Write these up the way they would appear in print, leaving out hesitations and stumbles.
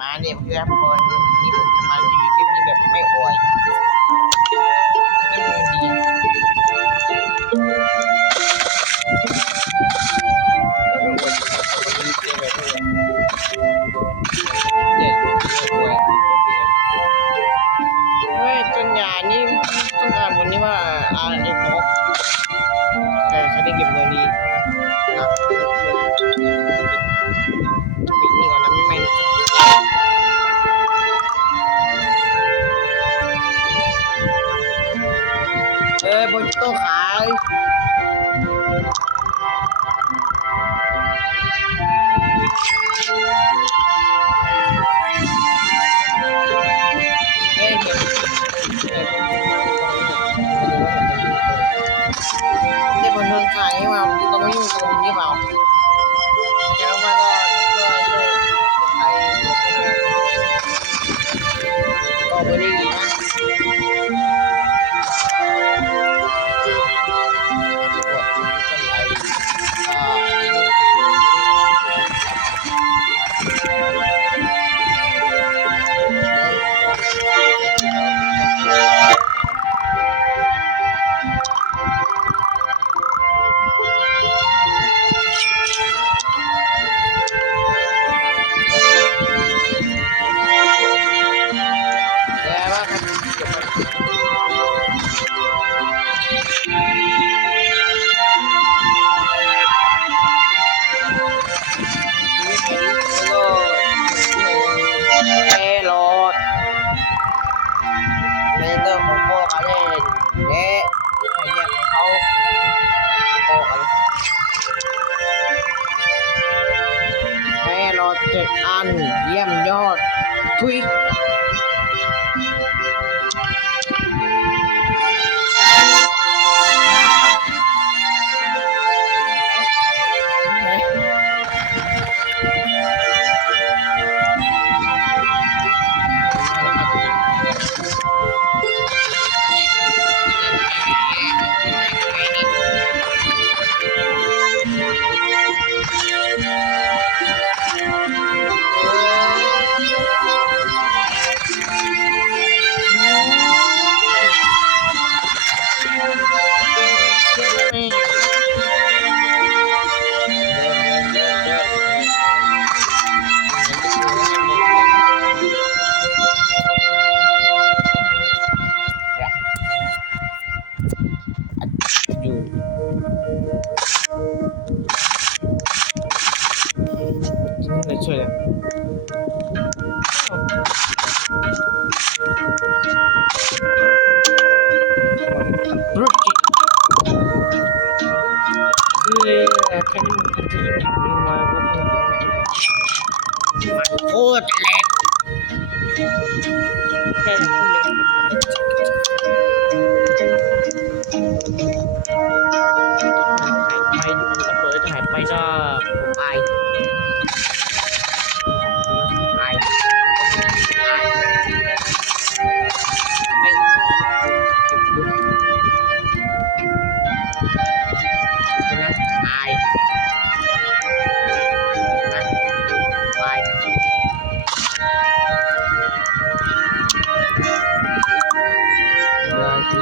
มาเนี่ยเพื่อนคนนี่ผมจะมารีวิวเกมนี้แบบไม่อวยจะได้มันดีไม่อวยผมรีวิวเกมแบบไม่อวยใหญ่ไม่อวยเฮ้ยต้นยานี่ต้องอ่านวันนี้ว่าไอ้ท็อกใครได้เก็บเงินดีหนักปิดนี่ก่อนนะไม่บนโต๊ะขายเฮ้ยเห็นได้บนโต๊ะขายนี่มาตรงนี้ตรงนี้เปล่าแล้วมาก็ช่วยใครก็ไม่ได้นะในเรื่องของพวกอะไรและไอเดียของเขาโอ้อะไรแค่รอ7 อันเยี่ยมยอดทุยเลยช่วยเลยบรูจิแค่นี้มันจะถึงมาโคตรเล็กแค่นี้หายไประเบิดหายไปก็ผมอายไม่นะอายนะอายนาที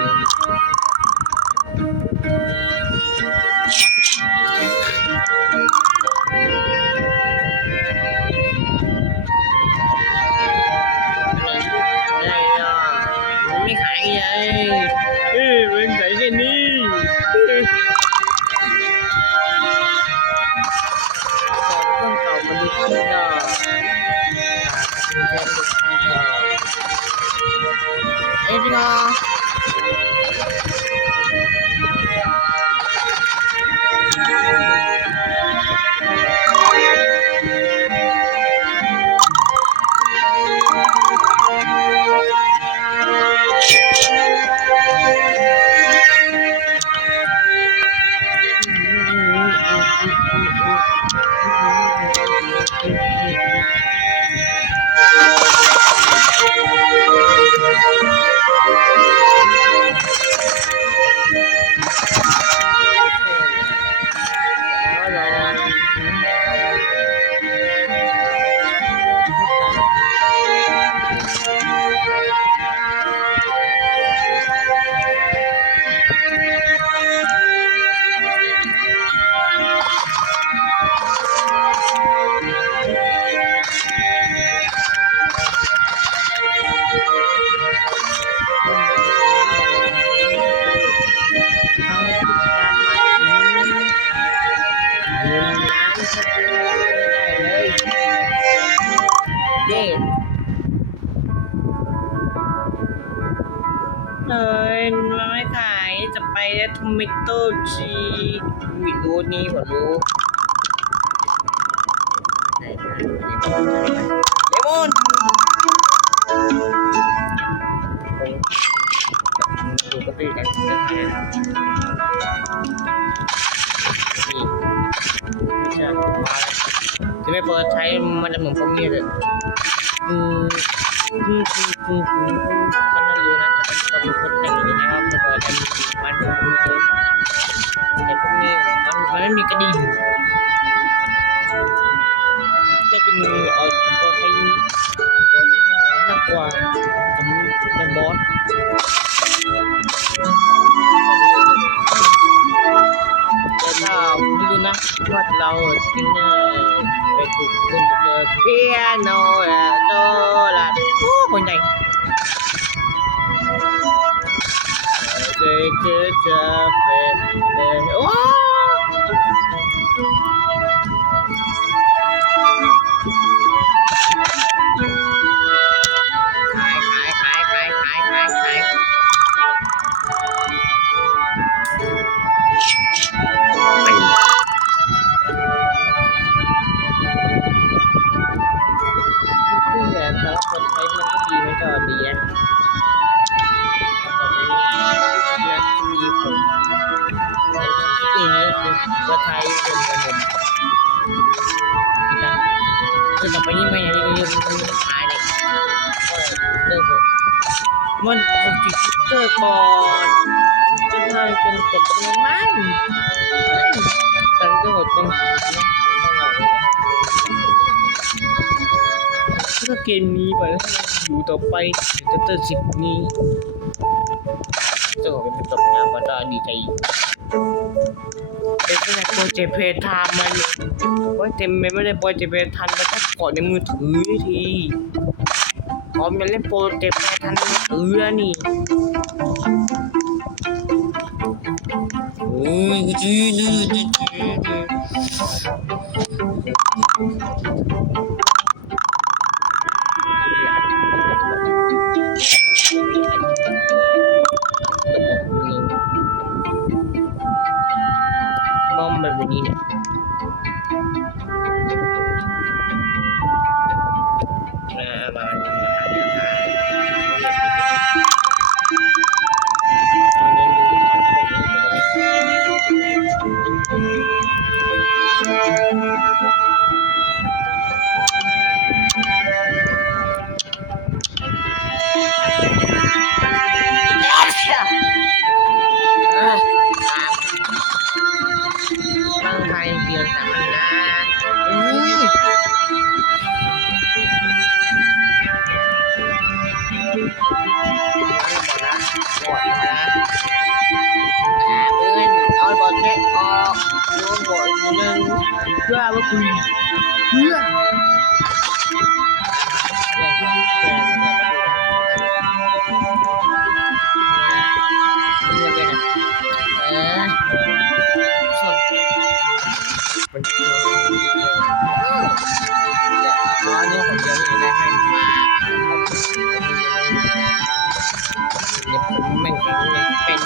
นี่เลยมันไม่ขายจะไปแล้วทอมิโต้ชีวิรู้นี่ผมรู้เลมอนดูกระปี้กันนี่ใช่มาจะไม่เปิดใช้มันจะเหมือนพวกนี้เลยมันน่ารู้นะแต่เป็นคนแต่งอย่างนี้นะครับมันก็จะมีมันแต่พวกนี้มันไม่มีกระดิ่งแต่เป็นเอาตัวใช้ตัวนี้น่ากลัวผมเป็นบอสแต่ถ้าไม่รู้นะว่าเราจริงไปถูกคนเจอเปียโนโตละคนใหญ่เจอโอ้ขายคือแบบแต่ละคนใช้มันก็ดีไม่ก็ดีนะมีผมนี่นี่คือไทยเป็นขนมนะคือต่อไปนี้ไม่ยังยืมขายเนี่ยเลิกมันคนติดเตอร์ก่อนจะทำจนจบเป็นมันตั้งแต่หมดต้องถ้าเกมนี้ไปอยู่ต่อไปจะเตอร์10นี้จะขอเป็นจบงานมาได้ดีใจเป็นแค่โปรเจกต์เพย์ไทม์มันว่าเต็มไม่ได้โปรเจกต์เพย์ทันแล้วก็กดในมือถือทีพร้อมจะเล่นโปรเจกต์เพย์ทันมือถือแล้วนี่บอมแบบนี้เนี่ยบางไทยเกี่ยวกับมันนะหมดนะเงินเอาบอลเช็คออกโยนบอลหนึ่งเพื่อว่าคุณเพื่อสดมันอ๋อเนี่ยผมเดียวนี่ได้ไม่มาเดี๋ยวผมแม่งเป็น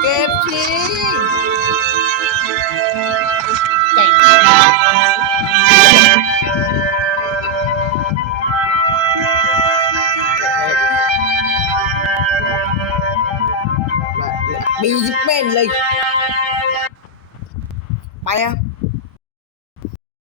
เก็บทีไก่มีเป็นเลยไปอ่ะ